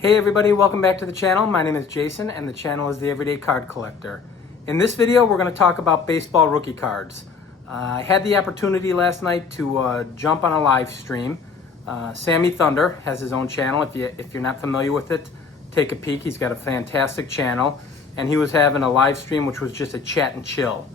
Hey everybody, welcome back to the channel. My name is Jason and the channel is The Everyday Card Collector. In this video, we're going to talk about baseball rookie cards. I had the opportunity last night to jump on a live stream. Sammy Thunder has his own channel. If you're not familiar with it, take a peek. He's got a fantastic channel. And he was having a live stream which was just a chat and chill.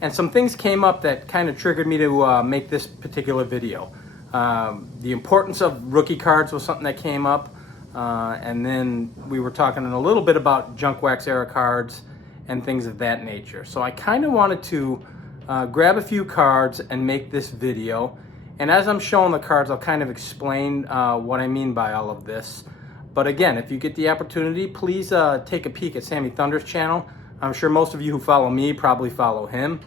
And some things came up that kind of triggered me to make this particular video. The importance of rookie cards was something that came up. And then we were talking a little bit about junk wax era cards and things of that nature. So I kind of wanted to grab a few cards and make this video. And as I'm showing the cards, I'll kind of explain what I mean by all of this. But again, if you get the opportunity, please take a peek at Sammy Thunder's channel. I'm sure most of you who follow me probably follow him.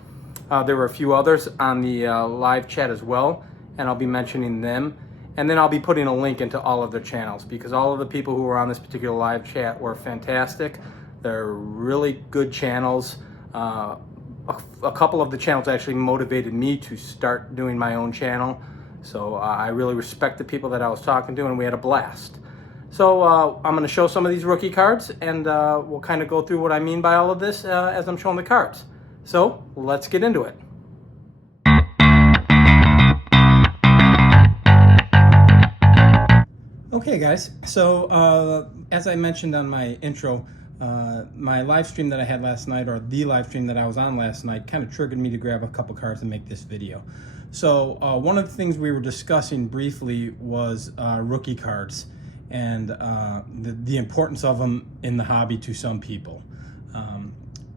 There were a few others on the live chat as well, and I'll be mentioning them. And then I'll be putting a link into all of their channels because all of the people who were on this particular live chat were fantastic. They're really good channels. A couple of the channels actually motivated me to start doing my own channel. So I really respect the people that I was talking to and we had a blast. So I'm going to show some of these rookie cards and we'll kind of go through what I mean by all of this as I'm showing the cards. So let's get into it. Okay guys, so as I mentioned on my intro, my live stream that I had last night, or the live stream that I was on last night, kind of triggered me to grab a couple cards and make this video. So one of the things we were discussing briefly was rookie cards and the importance of them in the hobby to some people.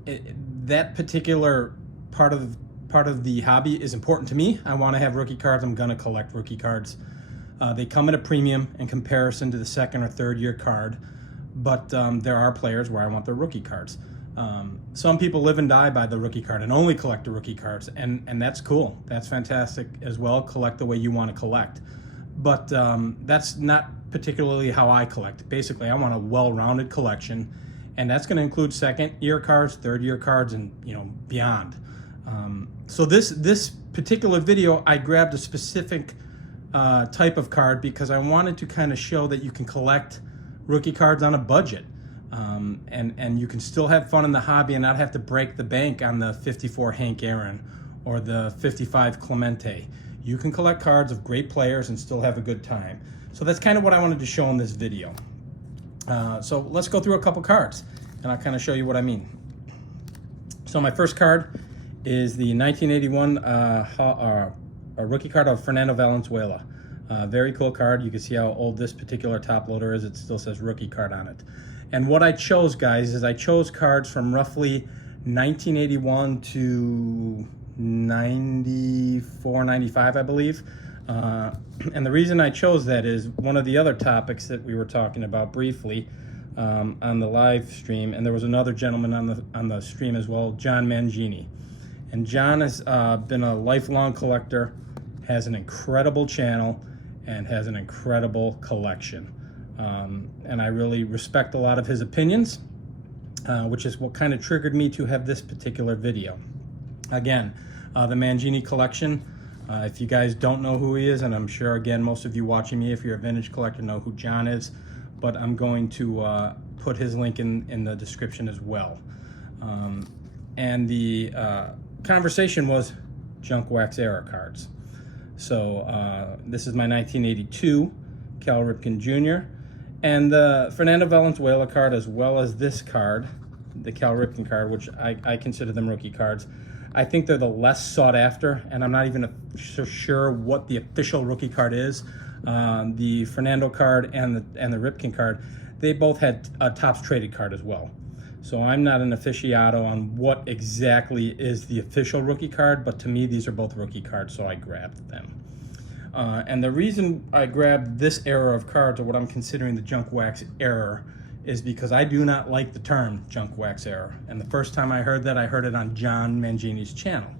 That particular part of the hobby is important to me. I want to have rookie cards. I'm going to collect rookie cards. They come at a premium in comparison to the second or third year card, but there are players where I want their rookie cards. Some people live and die by the rookie card and only collect the rookie cards, and that's cool. That's fantastic as well. Collect the way you want to collect. But that's not particularly how I collect. Basically, I want a well-rounded collection, and that's going to include second year cards, third year cards, and beyond. So this particular video, I grabbed a specific type of card because I wanted to kind of show that you can collect rookie cards on a budget, and you can still have fun in the hobby and not have to break the bank on the 54 Hank Aaron or the 55 Clemente. You can collect cards of great players and still have a good time. So that's kind of what I wanted to show in this video. So let's go through a couple cards and I'll kind of show you what I mean. So my first card is the 1981 a rookie card of Fernando Valenzuela. Very cool card. You can see how old this particular top loader is. It still says rookie card on it. And what I chose, guys, is I chose cards from roughly 1981 to 94, 95, I believe. And the reason I chose that is one of the other topics that we were talking about briefly on the live stream, and there was another gentleman on the stream as well, John Mangini. And John has been a lifelong collector, has an incredible channel, and has an incredible collection. And I really respect a lot of his opinions, which is what kind of triggered me to have this particular video. Again, the Mangini collection, if you guys don't know who he is, and I'm sure, again, most of you watching me, if you're a vintage collector, know who John is, but I'm going to put his link in the description as well. And the conversation was junk wax era cards. So this is my 1982 Cal Ripken Jr. and the Fernando Valenzuela card, as well as this card, the Cal Ripken card, which I consider them rookie cards. I think they're the less sought after, and I'm not even sure what the official rookie card is. The Fernando card and the Ripken card, they both had a Topps traded card as well. So I'm not an aficionado on what exactly is the official rookie card, but to me, these are both rookie cards, so I grabbed them. And the reason I grabbed this era of cards, or what I'm considering the junk wax era, is because I do not like the term junk wax era. And the first time I heard it on John Mangini's channel.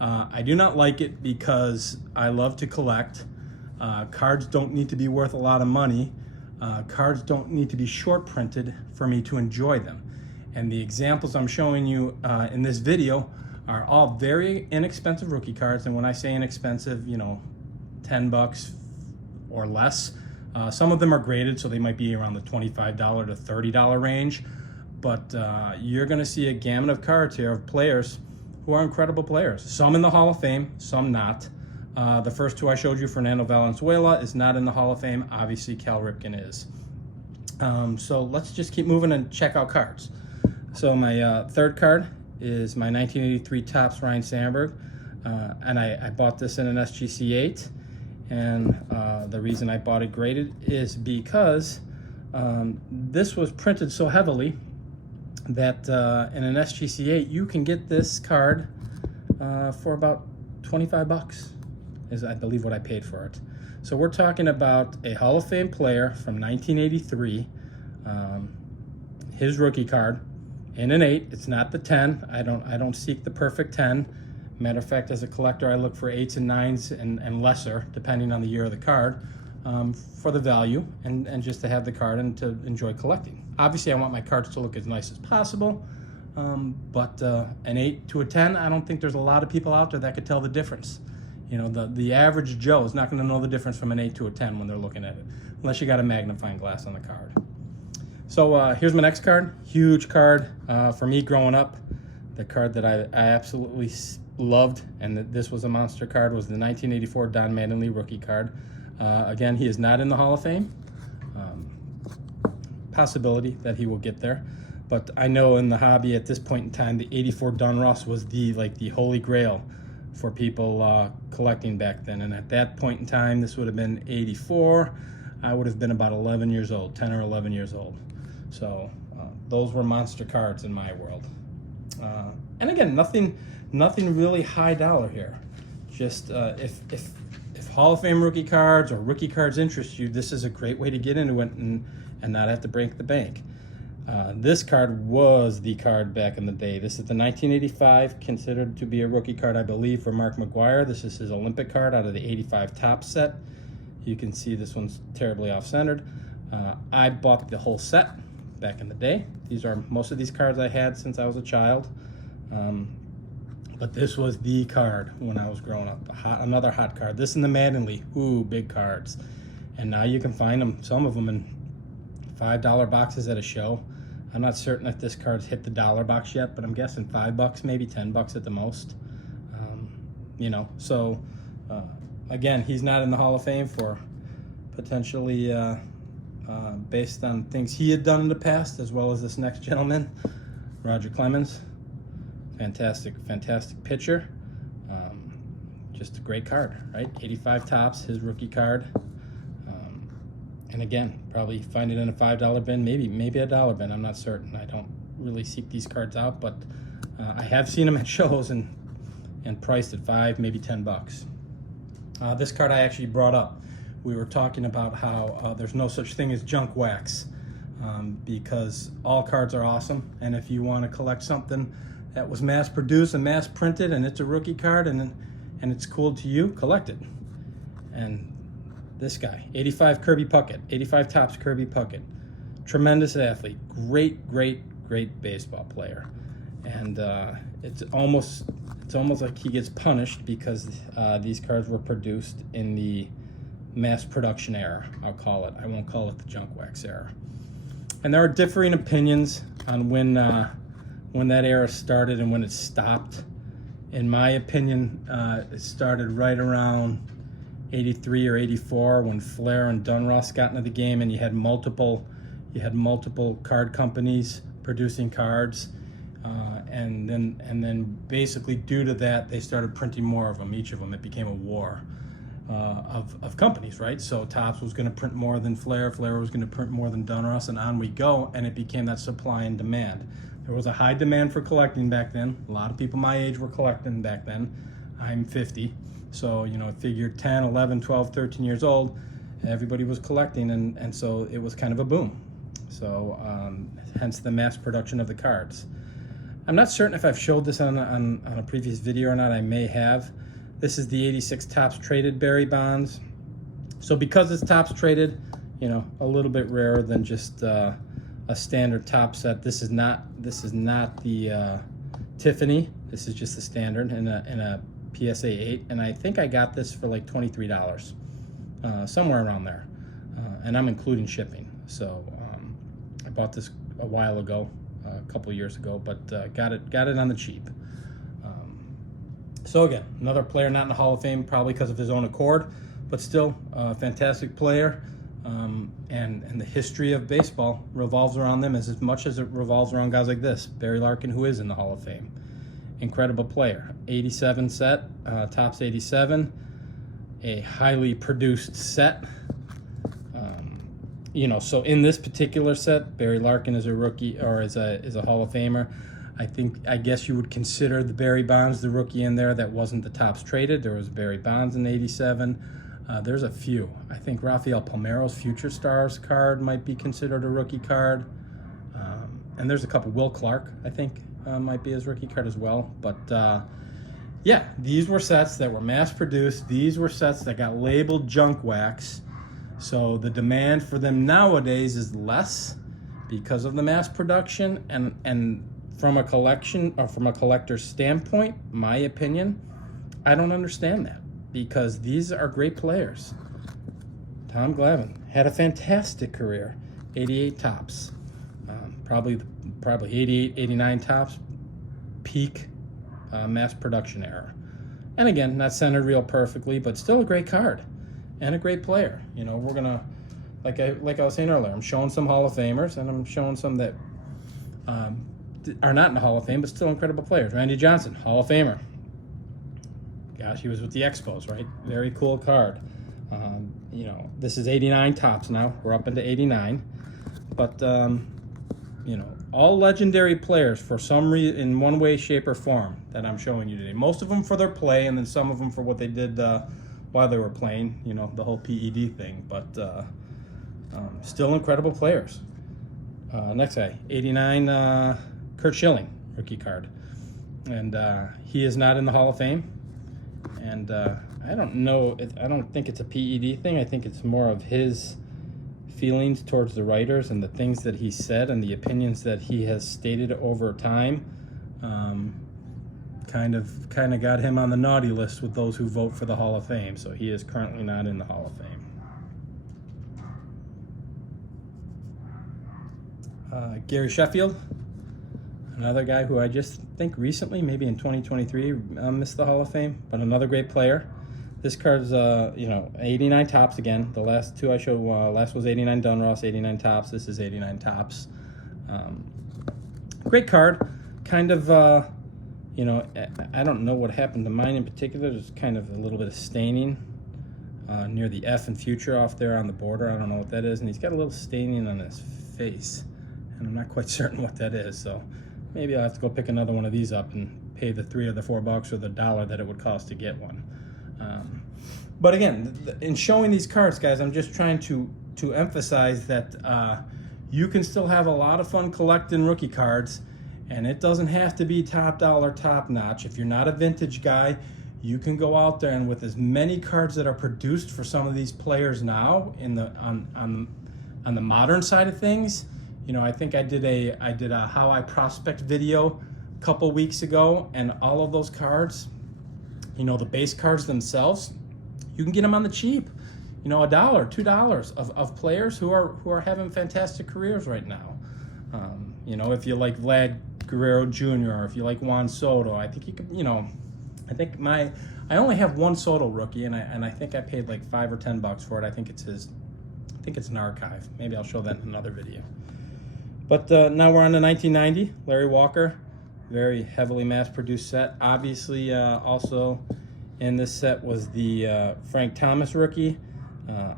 I do not like it because I love to collect. Cards don't need to be worth a lot of money. Cards don't need to be short printed for me to enjoy them. And the examples I'm showing you in this video are all very inexpensive rookie cards. And when I say inexpensive, $10 or less. Some of them are graded, so they might be around the $25 to $30 range. But you're going to see a gamut of cards here of players who are incredible players. Some in the Hall of Fame, some not. The first two I showed you, Fernando Valenzuela is not in the Hall of Fame. Obviously, Cal Ripken is. So let's just keep moving and check out cards. So my third card is my 1983 Topps Ryne Sandberg. And I bought this in an SGC 8. And the reason I bought it graded is because this was printed so heavily that in an SGC 8 you can get this card for about 25 bucks is I believe what I paid for it. So we're talking about a Hall of Fame player from 1983, his rookie card in an 8. It's not the 10. I don't seek the perfect 10. Matter of fact, as a collector, I look for 8s and 9s and lesser, depending on the year of the card, for the value and just to have the card and to enjoy collecting. Obviously, I want my cards to look as nice as possible, but an 8 to a 10, I don't think there's a lot of people out there that could tell the difference. You know, the average Joe is not going to know the difference from an 8 to a 10 when they're looking at it, unless you got a magnifying glass on the card. So here's my next card. Huge card for me growing up. The card that I absolutely loved, and this was a monster card, was the 1984 Don Mattingly rookie card. Again, he is not in the Hall of Fame. Possibility that he will get there, but I know in the hobby at this point in time, the 84 Donruss was the holy grail for people collecting back then. And at that point in time, this would have been 84. I would have been about 11 years old, 10 or 11 years old. So those were monster cards in my world. And again, nothing really high dollar here. Just if Hall of Fame rookie cards or rookie cards interest you, this is a great way to get into it and not have to break the bank. This card was the card back in the day. This is the 1985, considered to be a rookie card, I believe, for Mark McGwire. This is his Olympic card out of the 85 Topps set. You can see this one's terribly off-centered. I bought the whole set back in the day. Most of these cards I had since I was a child. But this was the card when I was growing up. Another hot card. This and the Mattingly. Ooh, big cards. And now you can find them, some of them in $5 boxes at a show. I'm not certain if this card's hit the dollar box yet, but I'm guessing $5, maybe $10 at the most. You know, so again, he's not in the Hall of Fame for potentially based on things he had done in the past, as well as this next gentleman, Roger Clemens. Fantastic pitcher. Just a great card, right? 85 Topps, his rookie card. And again, probably find it in a $5 bin, maybe a dollar bin. I'm not certain. I don't really seek these cards out, but I have seen them at shows and priced at $5, maybe $10. This card I actually brought up. We were talking about how there's no such thing as junk wax, because all cards are awesome. And if you want to collect something that was mass produced and mass printed and it's a rookie card and it's cool to you, collect it. And this guy, 85 Kirby Puckett, 85 Topps Kirby Puckett, tremendous athlete, great baseball player. And it's almost like he gets punished because these cards were produced in the mass production era, I'll call it. I won't call it the junk wax era. And there are differing opinions on when that era started and when it stopped. In my opinion, it started right around 83 or 84 when Flair and Donruss got into the game, and you had multiple card companies producing cards, and then basically due to that they started printing more of them. Each of them, it became a war of companies, right? So Topps was going to print more than Flair was going to print more than Donruss, and on we go. And it became that supply and demand. There was a high demand for collecting back then. A lot of people my age were collecting back then. I'm 50. So, you know, figure 10, 11, 12, 13 years old, everybody was collecting, and so it was kind of a boom. So, hence the mass production of the cards. I'm not certain if I've showed this on a previous video or not. I may have. This is the 86 Topps Traded Barry Bonds. So because it's Topps Traded, you know, a little bit rarer than just a standard Topps set. This is not the Tiffany. This is just the standard in a PSA 8, and I think I got this for like $23, somewhere around there. and I'm including shipping. So I bought this a while ago, a couple years ago, but got it on the cheap. So again, another player not in the Hall of Fame, probably because of his own accord, but still a fantastic player. And the history of baseball revolves around them as much as it revolves around guys like this. Barry Larkin, who is in the Hall of Fame. Incredible player. 87 set, Topps 87, a highly produced set. So in this particular set, Barry Larkin is a rookie, or is a Hall of Famer. I guess you would consider the Barry Bonds the rookie in there. That wasn't the Topps traded. There was Barry Bonds in 87. There's a few. I think Rafael Palmeiro's Future Stars card might be considered a rookie card. And there's a couple. Will Clark, I think, might be his rookie card as well. But yeah, these were sets that were mass produced. These were sets that got labeled junk wax. So the demand for them nowadays is less because of the mass production. And from a collection, or from a collector's standpoint, my opinion, I don't understand that, because these are great players. Tom Glavine had a fantastic career. 88 Topps, probably 88, 89 Topps, peak mass production era. And again, not centered real perfectly, but still a great card and a great player. We're gonna, like I was saying earlier, I'm showing some Hall of Famers, and I'm showing some that are not in the Hall of Fame, but still incredible players. Randy Johnson, Hall of Famer. Gosh, he was with the Expos, right? Very cool card. This is 89 Topps now. We're up into 89. But, all legendary players for some reason, in one way, shape, or form that I'm showing you today. Most of them for their play, and then some of them for what they did while they were playing, the whole PED thing. But still incredible players. Next guy, 89 Curt Schilling, rookie card. And he is not in the Hall of Fame. And I don't know, I don't think it's a PED thing. I think it's more of his feelings towards the writers and the things that he said and the opinions that he has stated over time. Kind of got him on the naughty list with those who vote for the Hall of Fame. So he is currently not in the Hall of Fame. Gary Sheffield, another guy who I just think recently, maybe in 2023, missed the Hall of Fame, but another great player. This card's, 89 Topps again. The last two I showed, last was 89 Dunross, 89 Topps. This is 89 Topps. Great card. Kind of, I don't know what happened to mine in particular. There's kind of a little bit of staining near the F and Future off there on the border. I don't know what that is. And he's got a little staining on his face, and I'm not quite certain what that is. So maybe I'll have to go pick another one of these up and pay the $3 or the $4 or the $1 that it would cost to get one. But again, in showing these cards, guys, I'm just trying to emphasize that you can still have a lot of fun collecting rookie cards, and it doesn't have to be top dollar, top notch. If you're not a vintage guy, you can go out there, and with as many cards that are produced for some of these players now on the modern side of things. I think I did a How I Prospect video a couple weeks ago, and all of those cards, the base cards themselves, you can get them on the cheap. $1, $2 of players who are having fantastic careers right now. If you like Vlad Guerrero Jr., or if you like Juan Soto, I think you could, I only have one Soto rookie, and I think I paid like $5 or $10 for it. I think it's an archive. Maybe I'll show that in another video. But now we're on to 1990, Larry Walker. Very heavily mass-produced set. Obviously, also in this set was the Frank Thomas rookie.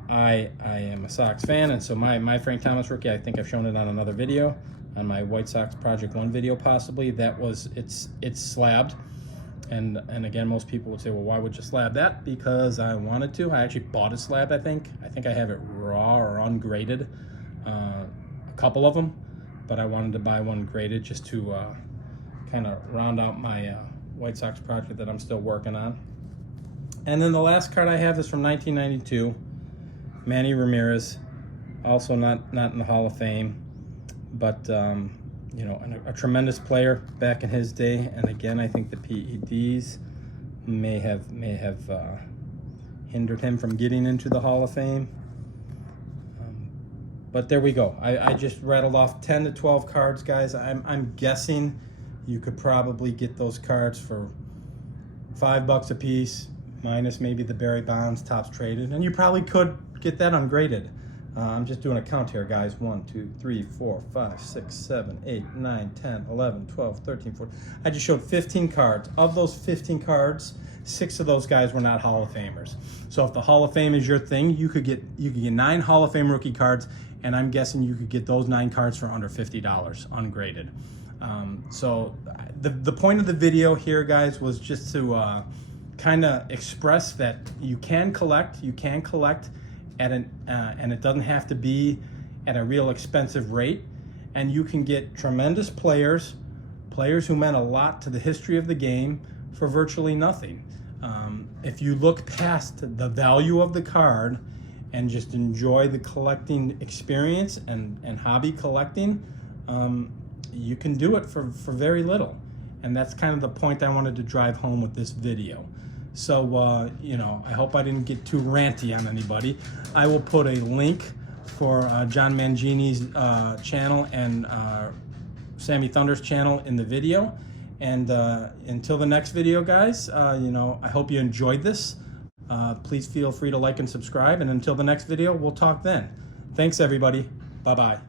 I am a Sox fan, and so my Frank Thomas rookie, I think I've shown it on another video, on my White Sox Project 1 video possibly. It's slabbed. And again, most people would say, well, why would you slab that? Because I wanted to. I actually bought it slabbed, I think. I think I have it raw or ungraded, a couple of them. But I wanted to buy one graded just to kind of round out my White Sox project that I'm still working on. And then the last card I have is from 1992, Manny Ramirez, also not in the Hall of Fame, but a tremendous player back in his day. And again, I think the PEDs may have hindered him from getting into the Hall of Fame. But there we go. I just rattled off 10 to 12 cards, guys. I'm guessing you could probably get those cards for $5 a piece, minus maybe the Barry Bonds Topps Traded, and you probably could get that ungraded. I'm just doing a count here, guys. 1, 2, 3, 4, 5, 6, 7, 8, 9, 10, 11, 12, 13, 14. I just showed 15 cards. Of those 15 cards, 6 of those guys were not Hall of Famers. So if the Hall of Fame is your thing, you could get 9 Hall of Fame rookie cards, and I'm guessing you could get those 9 cards for under $50 ungraded. So the point of the video here, guys, was just to kind of express that you can collect at an and it doesn't have to be at a real expensive rate, and you can get tremendous players who meant a lot to the history of the game for virtually nothing. If you look past the value of the card and just enjoy the collecting experience and hobby collecting, you can do it for very little. And that's kind of the point I wanted to drive home with this video. So, you know, I hope I didn't get too ranty on anybody. I will put a link for John Mangini's channel and Sammy Thunder's channel in the video. And until the next video, guys, you know, I hope you enjoyed this. Please feel free to like and subscribe. And until the next video, we'll talk then. Thanks, everybody. Bye-bye.